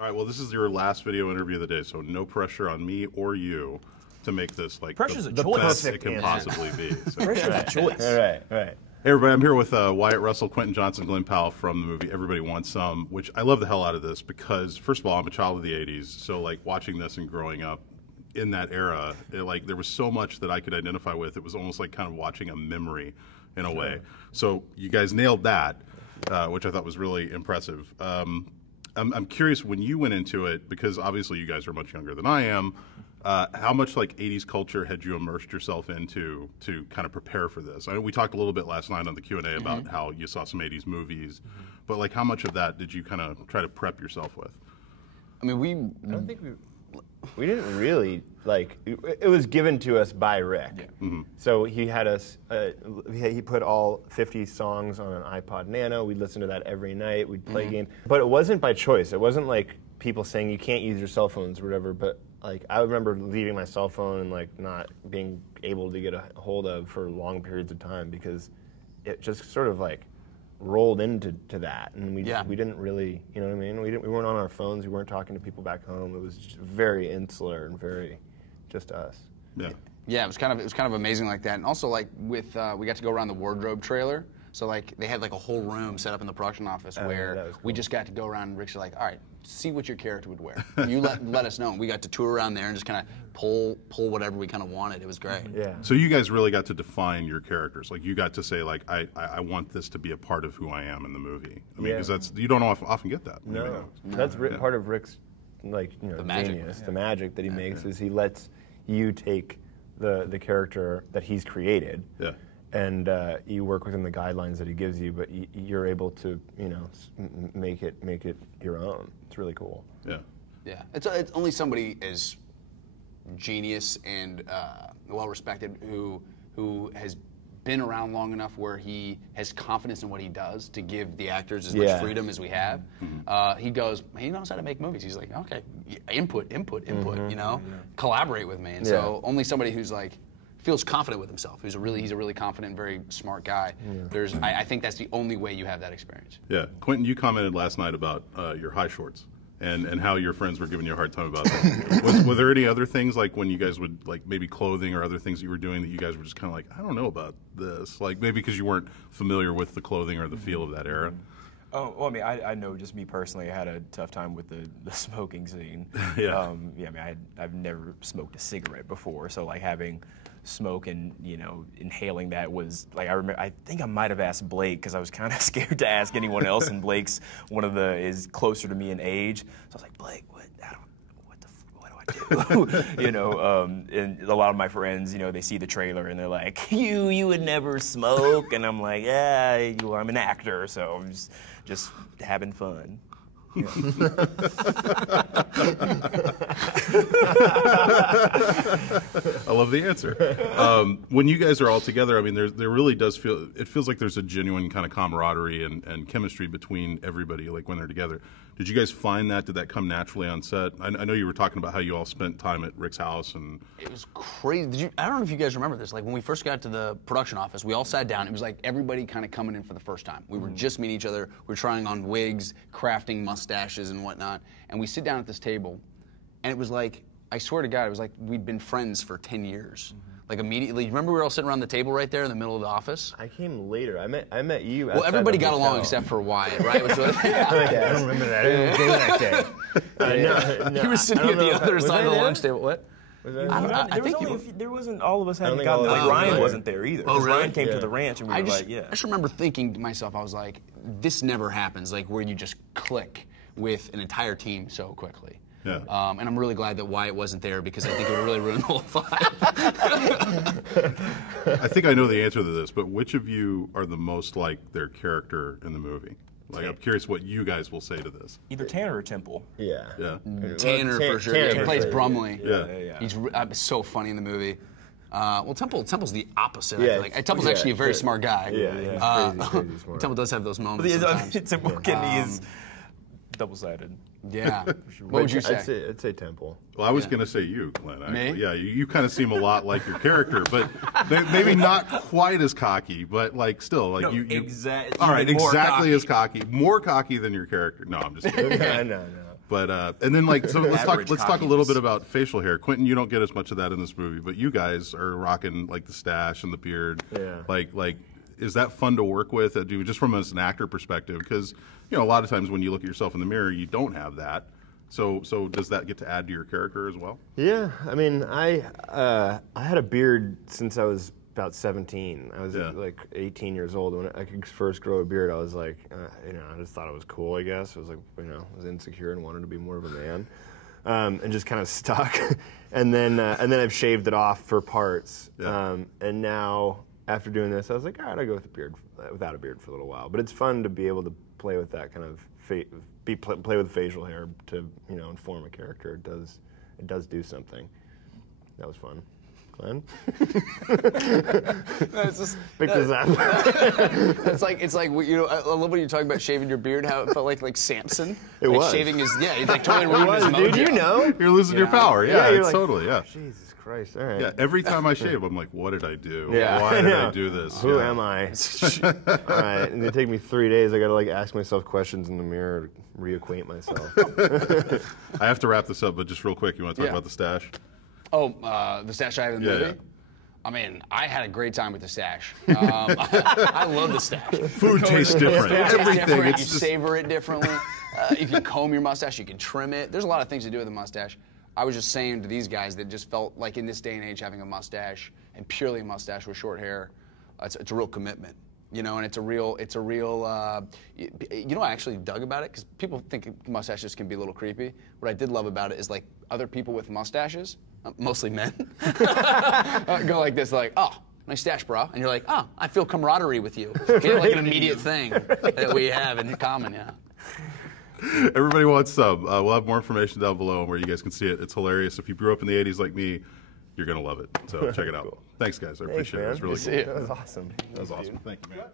All right, well, this is your last video interview of the day, so no pressure on me or you to make this like Pressure's the a choice. best it can possibly be. So. Pressure's a choice. Right. Hey everybody, I'm here with Wyatt Russell, Quinton Johnson, Glen Powell from the movie Everybody Wants Some, which I love the hell out of this because, first of all, I'm a child of the 80s, so like watching this and growing up in that era, there was so much that I could identify with. It was almost like kind of watching a memory in a way. So you guys nailed that, which I thought was really impressive. I'm curious, when you went into it, because obviously you guys are much younger than I am, how much like 80s culture had you immersed yourself into to kind of prepare for this? I know we talked a little bit last night on the Q&A about how you saw some 80s movies, but like how much of that did you kind of try to prep yourself with? I mean, I don't think we didn't really, like, it was given to us by Rick. Yeah. So he had us, he put all 50 songs on an iPod Nano. We'd listen to that every night. We'd play games. But it wasn't by choice. It wasn't like people saying you can't use your cell phones or whatever. But like, I remember leaving my cell phone and like not being able to get a hold of for long periods of time because it just sort of like rolled into that, and we didn't really, you know what I mean? We weren't on our phones. We weren't talking to people back home. It was just very insular and very just us. Yeah, it was kind of amazing like that, and also like with we got to go around the wardrobe trailer. So like they had like a whole room set up in the production office where cool. We just got to go around and Rick's like, all right, see what your character would wear. You let us know. And we got to tour around there and just kind of pull whatever we kind of wanted. It was great. Yeah. So you guys really got to define your characters. Like you got to say like, I want this to be a part of who I am in the movie. I mean, because you don't often get that. No, that's part of Rick's like the genius, the magic that he makes is he lets you take the character that he's created. Yeah. And you work within the guidelines that he gives you, but you're able to, make it your own. It's really cool. Yeah. Yeah. It's only somebody as genius and well respected who has been around long enough where he has confidence in what he does to give the actors as much freedom as we have. He knows how to make movies. He's like, okay, input, collaborate with me. And so only somebody who's like feels confident with himself. He's a really confident, very smart guy. Yeah. I think that's the only way you have that experience. Yeah, Quinton, you commented last night about your high shorts and how your friends were giving you a hard time about that. Were there any other things like when you guys would like maybe clothing or other things that you were doing that you guys were just kind of like, I don't know about this, like maybe because you weren't familiar with the clothing or the feel of that era? Oh, well, I mean, I know just me personally, I had a tough time with the smoking scene. Yeah. I mean, I've never smoked a cigarette before, so like having smoke and inhaling that was like I think I might have asked Blake because I was kind of scared to ask anyone else, and Blake's is closer to me in age, so I was like, Blake, what do I do? And a lot of my friends, they see the trailer and they're like, you would never smoke, and I'm like, yeah, I'm an actor, so I'm just having fun. Yeah. I love the answer. When you guys are all together, I mean, there really does feels like there's a genuine kind of camaraderie and chemistry between everybody, like when they're together. Did you guys find that? Did that come naturally on set? I know you were talking about how you all spent time at Rick's house, and it was crazy. I don't know if you guys remember this. Like when we first got to the production office, we all sat down. It was like everybody kind of coming in for the first time. We were just meeting each other. We were trying on wigs, crafting mustaches and whatnot. And we sit down at this table, and it was like, I swear to God, it was like we'd been friends for 10 years. Like immediately, remember we were all sitting around the table right there in the middle of the office? I came later. I met you. Well, everybody got along except for Wyatt, right? Which was, I don't remember that. I didn't think that day. He was sitting at the other side of the lunch table. What? There wasn't all of us hadn't gotten there. Like Ryan wasn't there either. Oh, really? Ryan came to the ranch and we were like, I just remember thinking to myself, I was like, this never happens, like where you just click with an entire team so quickly. Yeah. And I'm really glad that Wyatt wasn't there because I think it would really ruin the whole vibe. I think I know the answer to this, but which of you are the most like their character in the movie? Like, I'm curious what you guys will say to this. Either Tanner or Temple. Yeah. Tanner for sure. Tanner he plays Brumley. Yeah. He's so funny in the movie. Well, Temple's the opposite. I feel like Temple's actually a very smart guy. Yeah, crazy smart. Temple does have those moments. Temple is double-sided. Yeah. What would you say? I'd say Temple. Well, I was going to say you, Glen. Me? Yeah, you kind of seem a lot like your character, but maybe not quite as cocky, but like still, like all right, exactly as cocky, more cocky than your character. No, I'm just kidding. No. But and then like so let's talk a little communist. bit about facial hair. Quinton, you don't get as much of that in this movie, but you guys are rocking like the stash and the beard. Yeah. Like is that fun to work with? Just from an actor perspective, because a lot of times when you look at yourself in the mirror, you don't have that. So does that get to add to your character as well? Yeah, I mean, I had a beard since I was about 17. I was like 18 years old when I could first grow a beard. I was like, I just thought it was cool. I guess I was like, I was insecure and wanted to be more of a man, and just kind of stuck. and then I've shaved it off for parts. Yeah. And now after doing this, I was like, all right, I'll go with without a beard for a little while. But it's fun to be able to play with that kind of play with facial hair to inform a character. It does do something. That was fun. Glenn? No, it's just, Pick this up. it's like I love when you're talking about shaving your beard. How it felt like Samson. It like was. Shaving his he like totally ruined his mojo. Dude, You're losing your power. Yeah, you're it's like, totally. Yeah. Jesus Christ! All right. Yeah. Every time I shave, I'm like, what did I do? Yeah, Why did I do this? Who am I? All right, and it take me 3 days. I got to like ask myself questions in the mirror to reacquaint myself. I have to wrap this up, but just real quick, you want to talk about the stash? Oh, the stash I have in the movie? Yeah. I mean, I had a great time with the stash. I love the stash. Food tastes different. Food tastes Everything. different. It's You just, savor it differently. You can comb your mustache. You can trim it. There's a lot of things to do with a mustache. I was just saying to these guys that just felt like in this day and age having a mustache and purely a mustache with short hair, it's a real commitment. And it's a real, I actually dug about it, because people think mustaches can be a little creepy. What I did love about it is like other people with mustaches, mostly men, go like this, like, oh, nice stash, bro. And you're like, oh, I feel camaraderie with you. Okay, like an immediate thing that we have in common, yeah. everybody wants some. We'll have more information down below where you guys can see it. It's hilarious. If you grew up in the 80s like me, you're going to love it. So check it out. Cool. Thanks, guys. I Thanks, appreciate it. It was man. really Good to cool. see you. That was awesome. That was awesome. Thank you, man.